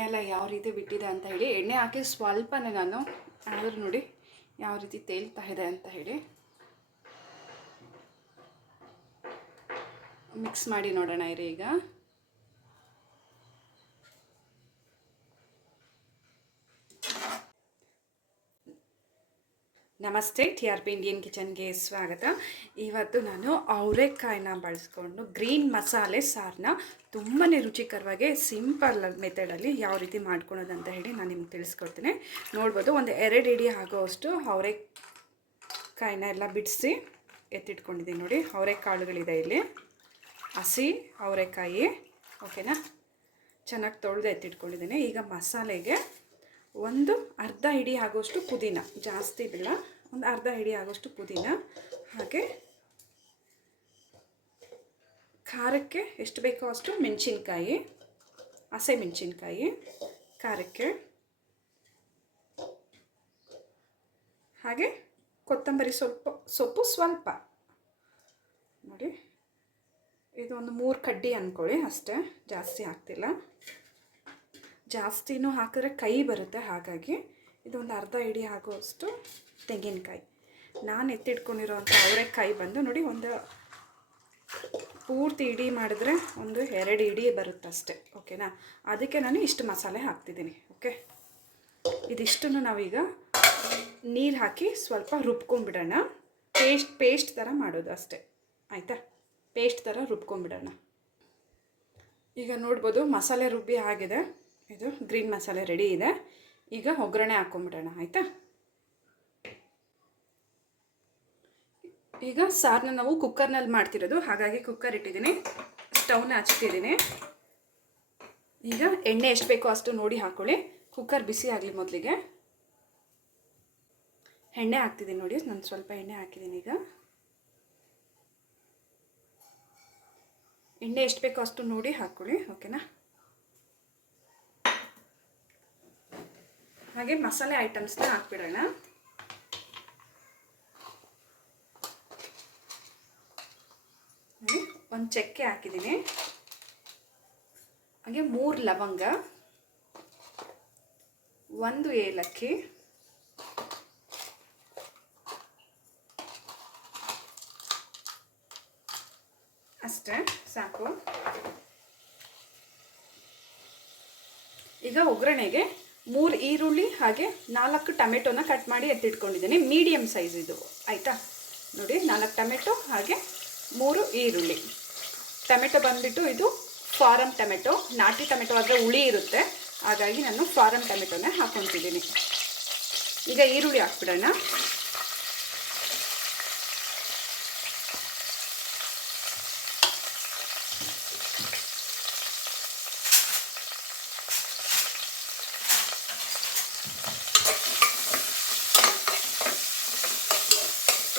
ಎಣ್ಣೆ ಎಲ್ಲ ಯಾವ ರೀತಿ ಬಿಟ್ಟಿದೆ ಅಂತ ಹೇಳಿ. ಎಣ್ಣೆ ಹಾಕಿ ಸ್ವಲ್ಪನೇ ನಾನು, ಆದರೂ ನೋಡಿ ಯಾವ ರೀತಿ ತೇಲ್ತಾ ಇದೆ ಅಂತ ಹೇಳಿ. ಮಿಕ್ಸ್ ಮಾಡಿ ನೋಡೋಣ ಇರಿ ಈಗ. ನಮಸ್ತೆ, TRP ಇಂಡಿಯನ್ ಕಿಚನ್ಗೆ ಸ್ವಾಗತ. ಇವತ್ತು ನಾನು ಅವರೆಕಾಯಿನ ಬಳಸ್ಕೊಂಡು ಗ್ರೀನ್ ಮಸಾಲೆ ಸಾರನ್ನ ತುಂಬಾ ರುಚಿಕರವಾಗಿ ಸಿಂಪಲ್ ಮೆಥಡಲ್ಲಿ ಯಾವ ರೀತಿ ಮಾಡ್ಕೊಳೋದು ಅಂತ ಹೇಳಿ ನಾನು ನಿಮ್ಗೆ ತಿಳಿಸ್ಕೊಡ್ತೀನಿ. ನೋಡ್ಬೋದು, ಒಂದು 2 ಇಡಿ ಆಗೋವಷ್ಟು ಅವರೆಕಾಯಿನ ಎಲ್ಲ ಬಿಡಿಸಿ ಎತ್ತಿಟ್ಕೊಂಡಿದ್ದೀನಿ. ನೋಡಿ, ಅವರೆಕಾಳುಗಳಿದೆ ಇಲ್ಲಿ, ಹಸಿ ಅವರೆಕಾಯಿ. ಓಕೆನಾ, ಚೆನ್ನಾಗಿ ತೊಳೆದು ಎತ್ತಿಟ್ಕೊಂಡಿದ್ದೀನಿ. ಈಗ ಮಸಾಲೆಗೆ ಒಂದು ಅರ್ಧ ಹಿಡಿ ಆಗೋಷ್ಟು ಪುದೀನ, ಜಾಸ್ತಿ ಇಲ್ಲ, ಒಂದು ಅರ್ಧ ಹಿಡಿ ಆಗೋಷ್ಟು ಪುದೀನ, ಹಾಗೆ ಖಾರಕ್ಕೆ ಎಷ್ಟು ಬೇಕೋ ಅಷ್ಟು ಮೆಣಸಿನ್ಕಾಯಿ, ಹಸೆ ಮೆಣಸಿನ್ಕಾಯಿ ಖಾರಕ್ಕೆ, ಹಾಗೆ ಕೊತ್ತಂಬರಿ ಸೊಪ್ಪು ಸ್ವಲ್ಪ ನೋಡಿ. ಇದು ಒಂದು 3 ಕಡ್ಡಿ ಅಂದ್ಕೊಳ್ಳಿ ಅಷ್ಟೇ, ಜಾಸ್ತಿ ಹಾಕ್ತಿಲ್ಲ. ಜಾಸ್ತಿನೂ ಹಾಕಿದ್ರೆ ಕೈ ಬರುತ್ತೆ, ಹಾಗಾಗಿ ಇದೊಂದು ಅರ್ಧ ಹಿಡಿ ಆಗೋಷ್ಟು ತೆಂಗಿನಕಾಯಿ. ನಾನು ಎತ್ತಿಟ್ಕೊಂಡಿರೋವಂಥ ಅವರೆಕಾಯಿ ಬಂದು ನೋಡಿ, ಒಂದು ಪೂರ್ತಿ ಇಡಿ ಮಾಡಿದ್ರೆ ಒಂದು 2 ಇಡಿ ಬರುತ್ತಷ್ಟೆ. ಓಕೆನಾ, ಅದಕ್ಕೆ ನಾನು ಇಷ್ಟು ಮಸಾಲೆ ಹಾಕ್ತಿದ್ದೀನಿ. ಓಕೆ, ಇದಿಷ್ಟನ್ನು ನಾವೀಗ ನೀರು ಹಾಕಿ ಸ್ವಲ್ಪ ರುಬ್ಕೊಂಡ್ಬಿಡೋಣ. ಪೇಸ್ಟ್ ಥರ ಮಾಡೋದು ಅಷ್ಟೇ, ಆಯಿತಾ? ಪೇಸ್ಟ್ ಥರ ರುಬ್ಕೊಂಡ್ಬಿಡೋಣ. ಈಗ ನೋಡ್ಬೋದು, ಮಸಾಲೆ ರುಬ್ಬಿ ಆಗಿದೆ. ಇದು ಗ್ರೀನ್ ಮಸಾಲೆ ರೆಡಿ ಇದೆ. ಈಗ ಒಗ್ಗರಣೆ ಹಾಕ್ಕೊಂಬಿಡೋಣ, ಆಯಿತಾ? ಈಗ ಸಾರನ್ನ ನಾವು ಕುಕ್ಕರ್ನಲ್ಲಿ ಮಾಡ್ತಿರೋದು, ಹಾಗಾಗಿ ಕುಕ್ಕರ್ ಇಟ್ಟಿದ್ದೀನಿ, ಸ್ಟವ್ನ ಹಚ್ತಿದ್ದೀನಿ. ಈಗ ಎಣ್ಣೆ ಎಷ್ಟು ಬೇಕೋ ಅಷ್ಟು ನೋಡಿ ಹಾಕ್ಕೊಳ್ಳಿ. ಕುಕ್ಕರ್ ಬಿಸಿ ಆಗಲಿ ಮೊದಲಿಗೆ. ಎಣ್ಣೆ ಹಾಕ್ತಿದ್ದೀನಿ ನೋಡಿ, ನಾನು ಸ್ವಲ್ಪ ಎಣ್ಣೆ ಹಾಕಿದ್ದೀನಿ. ಈಗ ಎಣ್ಣೆ ಎಷ್ಟು ಬೇಕೋ ಅಷ್ಟು ನೋಡಿ ಹಾಕ್ಕೊಳ್ಳಿ. ಓಕೆನಾ, ಹಾಗೆ ಮಸಾಲೆ ಐಟಮ್ಸ್ನ ಹಾಕ್ಬಿಡೋಣ. ಒಂದು ಚಕ್ಕೆ ಹಾಕಿದ್ದೀನಿ, ಹಾಗೆ 3 ಲವಂಗ, 1 ಏಲಕ್ಕಿ, ಅಷ್ಟೇ ಸಾಕು. ಈಗ ಒಗ್ಗರಣೆಗೆ 3 ಈರುಳ್ಳಿ ಹಾಗೆ 4 ಟೊಮೆಟೊನ ಕಟ್ ಮಾಡಿ ಎತ್ತಿಟ್ಕೊಂಡಿದ್ದೀನಿ, ಮೀಡಿಯಮ್ ಸೈಜ್ ಇದು, ಆಯಿತಾ? ನೋಡಿ, 4 ಟೊಮೆಟೊ ಹಾಗೆ 3 ಈರುಳ್ಳಿ. ಟೊಮೆಟೊ ಬಂದುಬಿಟ್ಟು ಇದು ಫಾರಮ್ ಟೊಮೆಟೊ, ನಾಟಿ ಟೊಮೆಟೊ ಆದರೆ ಹುಳಿ ಇರುತ್ತೆ, ಹಾಗಾಗಿ ನಾನು ಫಾರಮ್ ಟೊಮೆಟೊನೇ ಹಾಕ್ಕೊತಿದ್ದೀನಿ. ಈಗ ಈರುಳ್ಳಿ ಹಾಕ್ಬಿಡೋಣ.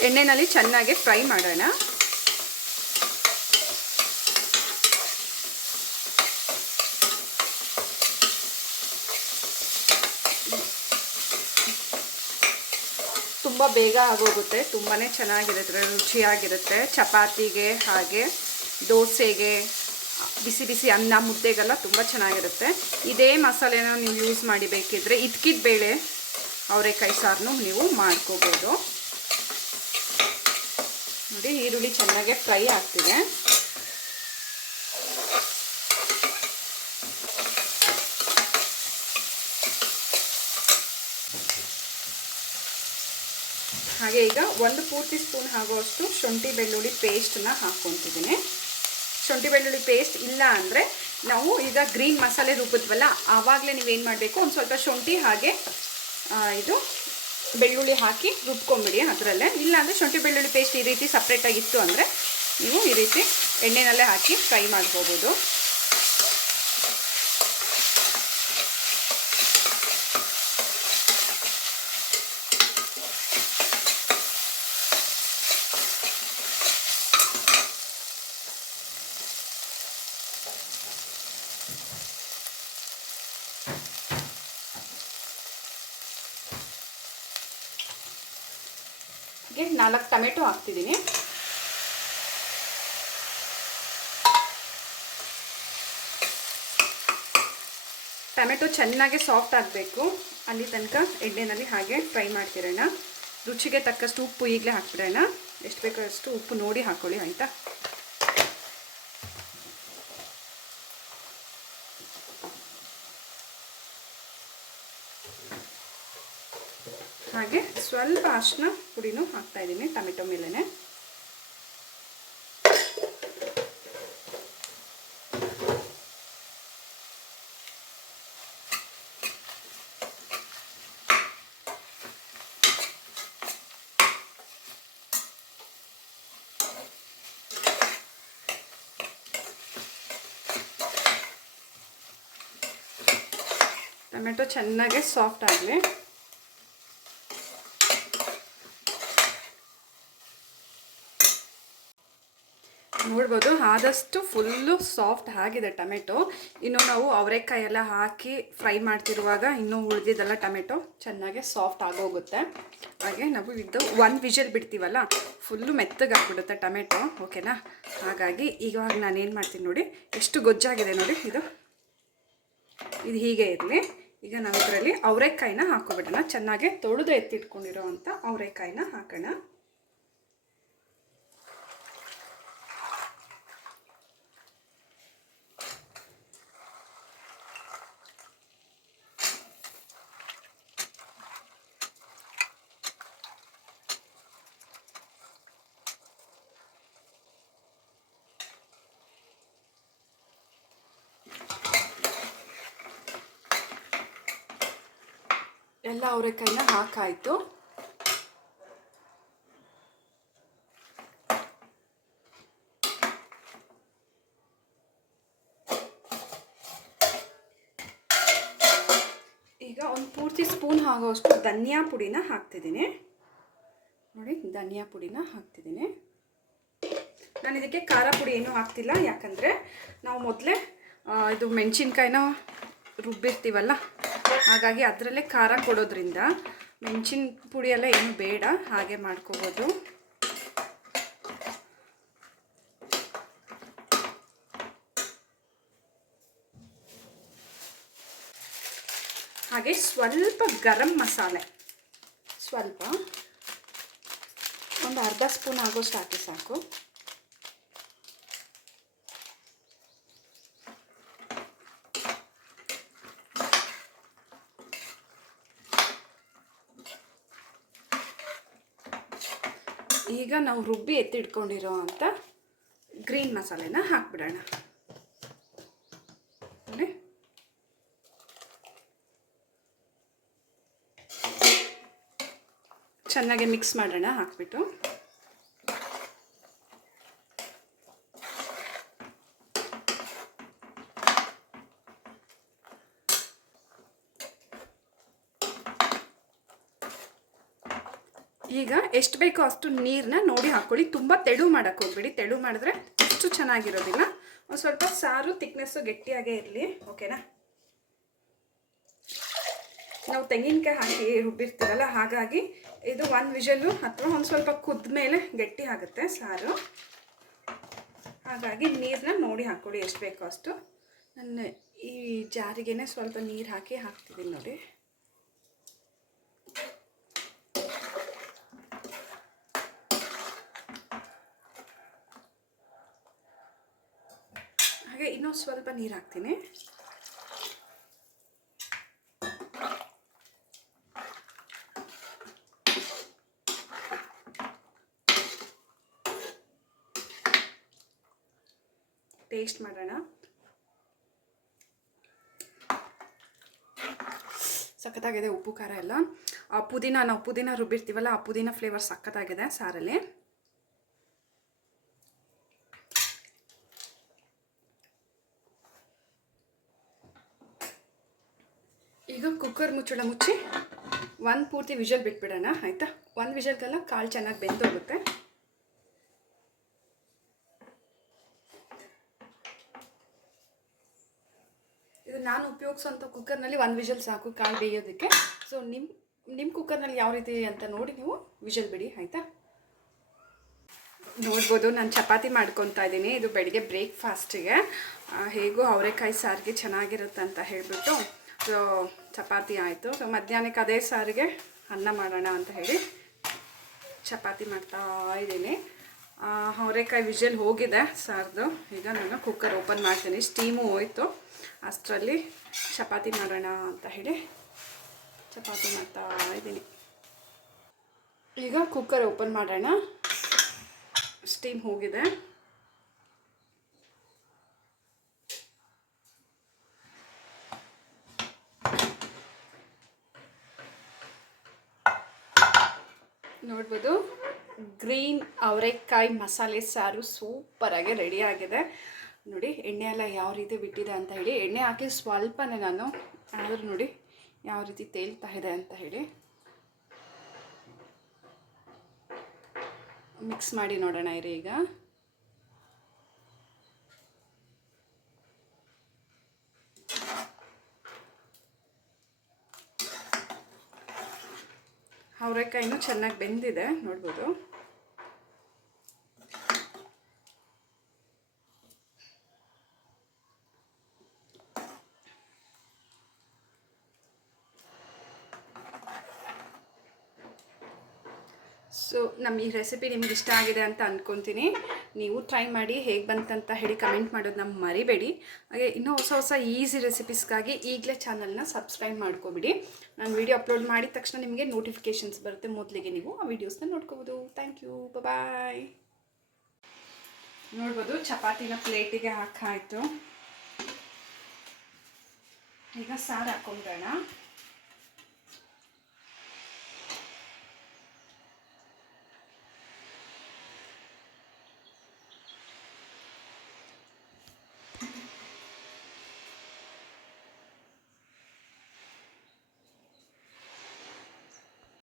ಎಣ್ಣೆಯಲ್ಲಿ ಚೆನ್ನಾಗಿ ಫ್ರೈ ಮಾಡೋಣ. ತುಂಬ ಬೇಗ ಆಗೋಗುತ್ತೆ, ತುಂಬಾ ಚೆನ್ನಾಗಿರುತ್ತೆ, ರುಚಿಯಾಗಿರುತ್ತೆ. ಚಪಾತಿಗೆ ಹಾಗೆ ದೋಸೆಗೆ, ಬಿಸಿ ಬಿಸಿ ಅನ್ನ ಮುದ್ದೆಗೆಲ್ಲ ತುಂಬ ಚೆನ್ನಾಗಿರುತ್ತೆ. ಇದೇ ಮಸಾಲೆನ ನೀವು ಯೂಸ್ ಮಾಡಿ ಬೇಕಿದ್ರೆ ಇದ್ಕಿದ ಬೇಳೆ ಅವರೆಕಾಯಿ ಸಾರನ್ನು ನೀವು ಮಾಡ್ಕೋಬೋದು. ನೋಡಿ, ಈರುಳ್ಳಿ ಚೆನ್ನಾಗಿ ಫ್ರೈ ಆಗ್ತಿದೆ. ಹಾಗೆ ಈಗ 1 ಪೂರ್ತಿ ಸ್ಪೂನ್ ಆಗುವಷ್ಟು ಶುಂಠಿ ಬೆಳ್ಳುಳ್ಳಿ ಪೇಸ್ಟನ್ನ ಹಾಕ್ಕೊತಿದ್ದೀನಿ. ಶುಂಠಿ ಬೆಳ್ಳುಳ್ಳಿ ಪೇಸ್ಟ್ ಇಲ್ಲ ಅಂದರೆ ನಾವು ಈಗ ಗ್ರೀನ್ ಮಸಾಲೆ ರುಬ್ಬಿದ್ವಲ್ಲ, ಆವಾಗಲೇ ನೀವೇನು ಮಾಡಬೇಕು, ಒಂದು ಸ್ವಲ್ಪ ಶುಂಠಿ ಹಾಗೆ ಇದು ಬೆಳ್ಳುಳ್ಳಿ ಹಾಕಿ ರುಬ್ಕೊಂಬಿಡಿ ಅದರಲ್ಲೇ. ಇಲ್ಲಾಂದರೆ ಶುಂಠಿ ಬೆಳ್ಳುಳ್ಳಿ ಪೇಸ್ಟ್ ಈ ರೀತಿ ಸಪ್ರೇಟಾಗಿತ್ತು ಅಂದರೆ ನೀವು ಈ ರೀತಿ ಎಣ್ಣೆನಲ್ಲೇ ಹಾಕಿ ಫ್ರೈ ಮಾಡ್ಕೋಬೋದು. ಗೆ 4 ಟೊಮೆಟೊ ಹಾಕ್ತಿದ್ದೀನಿ. ಟೊಮೆಟೊ ಚೆನ್ನಾಗಿ ಸಾಫ್ಟ್ ಆಗಬೇಕು, ಅಲ್ಲಿ ತನಕ ಎಣ್ಣೆಯಲ್ಲಿ ಹಾಗೆ ಫ್ರೈ ಮಾಡ್ತಿರೋಣ. ರುಚಿಗೆ ತಕ್ಕಷ್ಟು ಉಪ್ಪು ಈಗಲೇ ಹಾಕ್ಬಿಡೋಣ. ಎಷ್ಟು ಬೇಕೋ ಅಷ್ಟು ಉಪ್ಪು ನೋಡಿ ಹಾಕ್ಕೊಳ್ಳಿ ಆಯಿತಾ. ಹಾಗೆ ಸ್ವಲ್ಪ ಅರಿಶಿನ ಪುಡಿನೂ ಹಾಕ್ತಾಯಿದ್ದೀನಿ ಟೊಮೆಟೊ ಮೇಲೇ. ಟೊಮೆಟೊ ಚೆನ್ನಾಗಿ ಸಾಫ್ಟ್ ಆಗಲಿ. ನೋಡ್ಬೋದು ಆದಷ್ಟು ಫುಲ್ಲು ಸಾಫ್ಟ್ ಆಗಿದೆ ಟೊಮೆಟೊ. ಇನ್ನು ನಾವು ಅವರೆಕಾಯಿ ಎಲ್ಲ ಹಾಕಿ ಫ್ರೈ ಮಾಡ್ತಿರುವಾಗ ಇನ್ನೂ ಉಳಿದಿದ್ದೆಲ್ಲ ಟೊಮೆಟೊ ಚೆನ್ನಾಗಿ ಸಾಫ್ಟ್ ಆಗೋಗುತ್ತೆ. ಹಾಗೆ ನಾವು ಇದು 1 ವಿಷಲ್ ಬಿಡ್ತೀವಲ್ಲ, ಫುಲ್ಲು ಮೆತ್ತಗಾಗ್ಬಿಡುತ್ತೆ ಟೊಮೆಟೊ, ಓಕೆನಾ. ಹಾಗಾಗಿ ಇವಾಗ ನಾನೇನು ಮಾಡ್ತೀನಿ ನೋಡಿ, ಎಷ್ಟು ಗೊಜ್ಜಾಗಿದೆ ನೋಡಿ ಇದು ಹೀಗೆ ಇರಲಿ. ಈಗ ನಾವು ಇದರಲ್ಲಿ ಅವರೆಕಾಯಿನ ಹಾಕೋಬಿಡೋಣ. ಚೆನ್ನಾಗಿ ತೊಳೆದು ಎತ್ತಿಟ್ಕೊಂಡಿರೋ ಅಂಥ ಅವರೆಕಾಯಿನ ಹಾಕೋಣ. ಎಲ್ಲ ಅವರೆಕಾಯಿನ ಹಾಕಾಯಿತು. ಈಗ ಒಂದು ಪೂರ್ತಿ ಸ್ಪೂನ್ ಆಗೋಷ್ಟು ಧನಿಯಾ ಪುಡಿನ ಹಾಕ್ತಿದ್ದೀನಿ ನೋಡಿ. ಧನಿಯಾ ಪುಡಿನ ಹಾಕ್ತಿದ್ದೀನಿ. ನಾನು ಇದಕ್ಕೆ ಖಾರ ಪುಡಿ ಏನೂ ಹಾಕ್ತಿಲ್ಲ, ಯಾಕಂದರೆ ನಾವು ಮೊದಲೇ ಇದು ಮೆಣಸಿನ್ಕಾಯಿನ ರುಬ್ಬಿರ್ತೀವಲ್ಲ, ಹಾಗಾಗಿ ಅದರಲ್ಲೇ ಖಾರ ಕೊಡೋದ್ರಿಂದ ಮೆಣಸಿನ ಪುಡಿ ಎಲ್ಲ ಏನು ಬೇಡ, ಹಾಗೆ ಮಾಡ್ಕೋಬೋದು. ಹಾಗೆ ಸ್ವಲ್ಪ ಗರಂ ಮಸಾಲೆ, ಸ್ವಲ್ಪ ಒಂದು ಅರ್ಧ ಸ್ಪೂನ್ ಆಗೋಷ್ಟು ಹಾಕಿ ಸಾಕು. ಈಗ ನಾವು ರುಬ್ಬಿ ಎತ್ತಿಟ್ಕೊಂಡಿರೋ ಅಂಥ ಗ್ರೀನ್ ಮಸಾಲೆನ ಹಾಕ್ಬಿಡೋಣ. ಚೆನ್ನಾಗಿ ಮಿಕ್ಸ್ ಮಾಡೋಣ ಹಾಕ್ಬಿಟ್ಟು. ಈಗ ಎಷ್ಟು ಬೇಕೋ ಅಷ್ಟು ನೀರನ್ನ ನೋಡಿ ಹಾಕ್ಕೊಳ್ಳಿ. ತುಂಬ ತೆಳು ಮಾಡೋಕ್ಕೆ ಹೋಗ್ಬೇಡಿ, ತೆಳು ಮಾಡಿದ್ರೆ ಅಷ್ಟು ಚೆನ್ನಾಗಿರೋದಿಲ್ಲ. ಒಂದು ಸ್ವಲ್ಪ ಸಾರು ತಿಕ್ನೆಸ್ಸು ಗಟ್ಟಿಯಾಗೇ ಇರಲಿ, ಓಕೆನಾ. ನಾವು ತೆಂಗಿನಕಾಯಿ ಹಾಕಿ ರುಬ್ಬಿರ್ತೀರಲ್ಲ, ಹಾಗಾಗಿ ಇದು 1 ವಿಷಲ್ಲು ಅಥವಾ ಒಂದು ಸ್ವಲ್ಪ ಕುದ್ದ ಮೇಲೆ ಗಟ್ಟಿ ಆಗುತ್ತೆ ಸಾರು. ಹಾಗಾಗಿ ನೀರನ್ನ ನೋಡಿ ಹಾಕ್ಕೊಳ್ಳಿ ಎಷ್ಟು ಬೇಕೋ ಅಷ್ಟು. ನಾನು ಈ ಜಾರಿಗೇ ಸ್ವಲ್ಪ ನೀರು ಹಾಕಿ ಹಾಕ್ತಿದ್ದೀನಿ ನೋಡಿ. ಹಾಗೆ ಇನ್ನೂ ಸ್ವಲ್ಪ ನೀರು ಹಾಕ್ತೀನಿ. ಟೇಸ್ಟ್ ಮಾಡೋಣ. ಸಖತ್ತಾಗಿದೆ ಉಪ್ಪು ಖಾರ ಎಲ್ಲ. ಆ ಪುದೀನ, ನಾವು ಪುದೀನ ರುಬ್ಬಿರ್ತೀವಲ್ಲ, ಆ ಪುದೀನ ಫ್ಲೇವರ್ ಸಖತ್ತಾಗಿದೆ ಸಾರಲ್ಲಿ. ಈಗ ಕುಕ್ಕರ್ ಮುಚ್ಚಳ ಮುಚ್ಚಿ 1 ಪೂರ್ತಿ ವಿಷಲ್ ಬಿಟ್ಬಿಡೋಣ ಆಯಿತಾ. 1 ವಿಷಲ್ಗೆಲ್ಲ ಕಾಳು ಚೆನ್ನಾಗಿ ಬೆಂದೋಗುತ್ತೆ. ಇದು ನಾನು ಉಪಯೋಗಿಸೋಂಥ ಕುಕ್ಕರ್ನಲ್ಲಿ 1 ವಿಷಲ್ ಸಾಕು ಕಾಳು ಬೇಯೋದಕ್ಕೆ. ಸೊ ನಿಮ್ಮ ಕುಕ್ಕರ್ನಲ್ಲಿ ಯಾವ ರೀತಿ ಅಂತ ನೋಡಿ ನೀವು ವಿಷಲ್ ಬಿಡಿ ಆಯಿತಾ. ನೋಡ್ಬೋದು ನಾನು ಚಪಾತಿ ಮಾಡ್ಕೊತಾ ಇದ್ದೀನಿ. ಇದು ಬೆಳಗ್ಗೆ ಬ್ರೇಕ್ಫಾಸ್ಟಿಗೆ. ಹೇಗೋ ಅವರೆಕಾಯಿ ಸಾರಿಗೆ ಚೆನ್ನಾಗಿರುತ್ತೆ ಅಂತ ಹೇಳಿಬಿಟ್ಟು ಸೊ ಚಪಾತಿ ಆಯಿತು. ಸೊ ಮಧ್ಯಾಹ್ನಕ್ಕೆ ಅದೇ ಸಾರಿಗೆ ಅನ್ನ ಮಾಡೋಣ ಅಂತ ಹೇಳಿ ಚಪಾತಿ ಮಾಡ್ತಾ ಇದ್ದೀನಿ. ಅವರೆಕಾಯಿ ವಿಷಲ್ ಹೋಗಿದೆ ಸಾರ್ದು. ಈಗ ನಾನು ಕುಕ್ಕರ್ ಓಪನ್ ಮಾಡ್ತೀನಿ, ಸ್ಟೀಮು ಹೋಯ್ತು. ಅಷ್ಟರಲ್ಲಿ ಚಪಾತಿ ಮಾಡೋಣ ಅಂತ ಹೇಳಿ ಚಪಾತಿ ಮಾಡ್ತಾ ಇದ್ದೀನಿ. ಈಗ ಕುಕ್ಕರ್ ಓಪನ್ ಮಾಡೋಣ, ಸ್ಟೀಮ್ ಹೋಗಿದೆ. ನೋಡ್ಬೋದು, ಗ್ರೀನ್ ಅವರೆಕಾಯಿ ಮಸಾಲೆ ಸಾರು ಸೂಪರಾಗಿ ರೆಡಿ ಆಗಿದೆ. ನೋಡಿ ಎಣ್ಣೆ ಎಲ್ಲ ಯಾವ ರೀತಿ ಬಿಟ್ಟಿದೆ ಅಂತ ಹೇಳಿ. ಎಣ್ಣೆ ಹಾಕಿ ಸ್ವಲ್ಪನೇ ನಾನು, ಆದರೂ ನೋಡಿ ಯಾವ ರೀತಿ ತೇಲ್ತಾ ಇದೆ ಅಂತ ಹೇಳಿ. ಮಿಕ್ಸ್ ಮಾಡಿ ನೋಡೋಣ ಇರಿ. ಈಗ ಅವರೆಕಾಯಿನೂ ಚೆನ್ನಾಗಿ ಬೆಂದಿದೆ ನೋಡ್ಬೋದು. ಸೊ ನಮ್ಮ ಈ ರೆಸಿಪಿ ನಿಮ್ಗೆ ಇಷ್ಟ ಆಗಿದೆ ಅಂತ ಅಂದ್ಕೊತೀನಿ. ನೀವು ಟ್ರೈ ಮಾಡಿ, ಹೇಗೆ ಬಂತಂತ ಹೇಳಿ ಕಮೆಂಟ್ ಮಾಡೋದು ನಮ್ಗೆ ಮರಿಬೇಡಿ. ಹಾಗೆ ಇನ್ನೂ ಹೊಸ ಹೊಸ ಈಸಿ ರೆಸಿಪೀಸ್ಗಾಗಿ ಈಗಲೇ ಚಾನಲ್ನ ಸಬ್ಸ್ಕ್ರೈಬ್ ಮಾಡ್ಕೊಬಿಡಿ. ನಾನು ವೀಡಿಯೋ ಅಪ್ಲೋಡ್ ಮಾಡಿದ ತಕ್ಷಣ ನಿಮಗೆ ನೋಟಿಫಿಕೇಷನ್ಸ್ ಬರುತ್ತೆ, ಮೊದಲಿಗೆ ನೀವು ಆ ವೀಡಿಯೋಸ್ನ ನೋಡ್ಕೋಬೋದು. ಥ್ಯಾಂಕ್ ಯು, ಬಾಯ್. ನೋಡ್ಬೋದು, ಚಪಾತಿನ ಪ್ಲೇಟಿಗೆ ಹಾಕಾಯಿತು. ಈಗ ಸಾರು ಹಾಕೊಂಬಿಡೋಣ.